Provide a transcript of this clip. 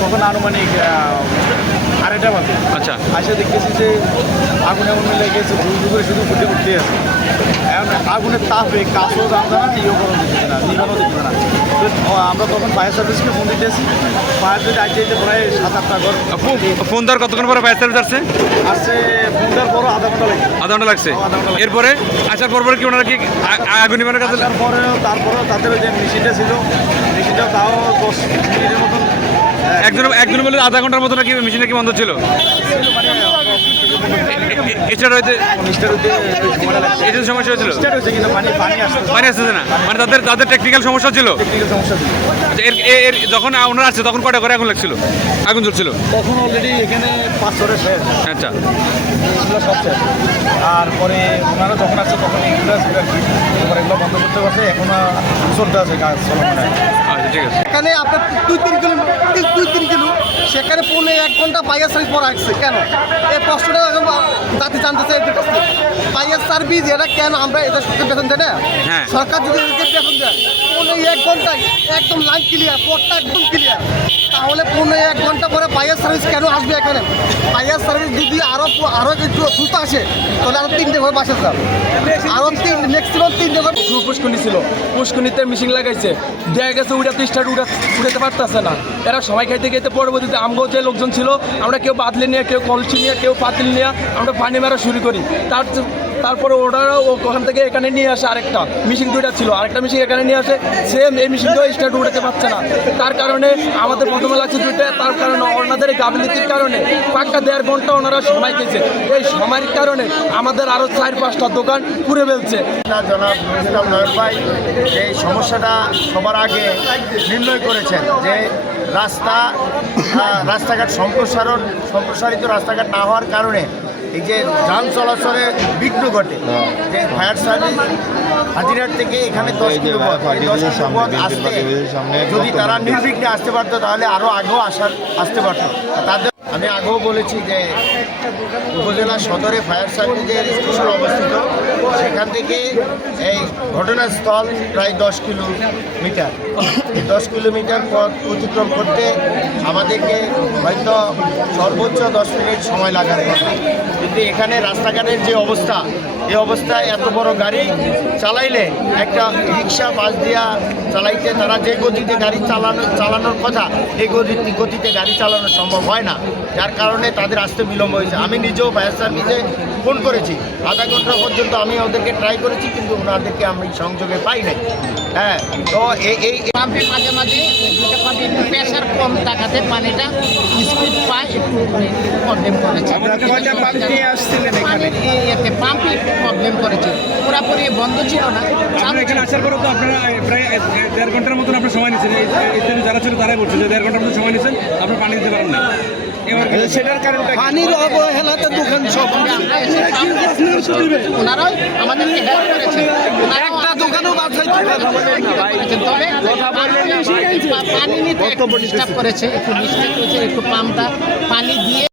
তখন আনুমানিক 2:30 বাজে। আচ্ছা, আসে দেখতেছি যে আগুন এমন লেগেছে, ঘুরে ঘুরে শুধু ফুটে উঠতে আছে। এখন আগুনের তাপে কাছেও জানতে না, ইয়ে করা দিচ্ছে না, নিবানো দিচ্ছে না। তো আমরা তখন ফায়ার সার্ভিসকে ফোন দিতেছি। ফায়ার সার্ভিস আইতে প্রায় 7-8টা ঘর ফোন দেওয়ার কতক্ষণ পরে ফায়ার সার্ভিস আসছে? আসছে। ফোন দেওয়ার পরও আধা ঘন্টা লাগে। আধা ঘন্টা লাগছে। আধা ঘন্টা লাগছে। এরপরে আসার পর কি ওনারা কি আগুন নিবানোর কাছে? তারপরেও তাদের যে মেশিনটা ছিল, মেশিনটাও তাও 10 মিনিটের মতন। একজন বলে আধা ঘন্টার মতো নাকি মেশিনটা কি বন্ধ ছিল? স্টার্ট হইতে এটার সমস্যা হয়েছিল, পানি আসতেছে না, মানে তাদের টেকনিক্যাল সমস্যা ছিল। যখন ওনারা আসছে তখন কয়টা করে আগুন লাগছিল, আগুন জ্বলছিল? তখন অলরেডি এখানে 5-6 শেষ। আচ্ছা, এগুলো সব শেষ। আর পরে ওনারা যখন আসছে তখন এগুলো ছিল আর কি, এগুলো বন্ধ করতে পারছে। এখনো চলতে আছে কাজ, চলমান। আচ্ছা, ঠিক আছে। এখানে আপনার 2-3 কিলো, সেখানে 1 ঘন্টা ফায়ার সার্ভিস পর আসছে কেন? এই প্রশ্নটা এখন জাতি জানতে চাই এদের কাছে। ফায়ার সার্ভিস এরা কেন আমরা এটা সরকার বেতন দেয় না? হ্যাঁ। সরকার যদি এদেরকে বেতন দেয় 1 ঘন্টায় একদম লাইন ক্লিয়ার, পথটা একদম ক্লিয়ার, তাহলে 1 ঘন্টা পরে ফায়ার সার্ভিস কেন আসবে এখানে? ফায়ার সার্ভিস যদি আরও একটু দ্রুত আসে তাহলে আরও 3টে ঘর বাসে যাবে, আরও ম্যাক্সিমাম 3টে ঘর। পুষ্কনি ছিল, পুষ্কনিতে মেশিন লাগাইছে, দেখা গেছে ওইটা তো স্টার্ট উঠাতে পারতেছে না। এরা সবাই খাইতে খাইতে পরবর্তীতে আমগো যে লোকজন ছিল, আমরা কেউ বাদলি নিয়ে, কেউ কলসি নিয়ে, কেউ পাতিল নিয়ে আমরা পানি মারা শুরু করি। তারপরে ওনারা ওখান থেকে এখানে নিয়ে আসে আরেকটা মেশিন, 2টা ছিল, আরেকটা মেশিন এখানে নিয়ে আসে, সেম এই মেশিনটাও স্টার্ট উঠাতে পারছে না। তার কারণে আমাদের প্রথমে লাগছে 2টা, তার কারণে ওনাদের গাফিলতির কারণে পাক্কা 1.5 ঘন্টা ওনারা সময় গেছে। এই সময়ের কারণে আমাদের আরও 4-5টা দোকান পুড়ে ফেলছে। জনাব ইসলাম নয়ন ভাই এই সমস্যাটা সবার আগে নির্ণয় করেছেন যে রাস্তাঘাট সম্প্রসারিত রাস্তাঘাট না হওয়ার কারণে এই যে যান চলাচলে বিঘ্ন ঘটে। যে ফায়ার সার্ভিস হাজিরহাট থেকে এখানে 10 কিলো পথ আসতে, যদি তারা নির্বিঘ্নে আসতে পারতো তাহলে আরও আগেও আসতে পারতো। তাদের আমি আগেও বলেছি যে উপজেলা সদরে ফায়ার সার্ভিসের স্টেশন অবস্থিত, সেখান থেকে এই ঘটনাস্থল প্রায় 10 কিলোমিটার। এই 10 কিলোমিটার পথ অতিক্রম করতে আমাদেরকে হয়তো সর্বোচ্চ 10 মিনিট সময় লাগার কথা। কিন্তু এখানে রাস্তাঘাটের যে অবস্থা, এই অবস্থায় এত বড় গাড়ি চালাইলে, একটা রিক্সা বাস দিয়া চালাইতে তারা যে গতিতে গাড়ি চালানোর কথা, এই গতিতে গাড়ি চালানো সম্ভব হয় না, যার কারণে তাদের আসতে বিলম্ব হয়েছে। আমি নিজেও ফায়ার সার্ভিসে ফোন করেছি, আধা ঘন্টা পর্যন্ত আমি ওদেরকে ট্রাই করেছি, কিন্তু ওনাদেরকে আমি সংযোগে পাই নাই। হ্যাঁ, তো এই পাম্পে মাঝে মাঝে দুটো পাম্পে একটু প্রেশার কম থাকাতে পানিটা স্পিড পায়, একটু প্রবলেম করেছে। এতে পাম্পে প্রবলেম করেছে, পুরোপুরি বন্ধ ছিল না। এখানে আসার পরে তো আপনারা প্রায় 1.5 ঘন্টার মতন আপনার সময় নিচ্ছেন, যারা ছিল তারাই বলছে যে 1.5 ঘন্টার মতো সময় নিচ্ছেন, আপনার পানি দিতে পারেন না। সেটার কারণটা পানির অবহেলাতে দোকান সব ওনারাও আমাদেরকে হেল্প করেছে, একটা দোকানও বাঁচাইতে তবে পানি নিতে একটু ডিস্টার্ব করেছে, একটু পাম্পটা পানি দিয়ে